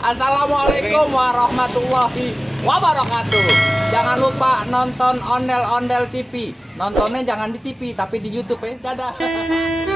Assalamualaikum warahmatullahi wabarakatuh. Jangan lupa nonton Ondel-Ondel TV. Nontonnya jangan di TV tapi di YouTube ya. Dadah.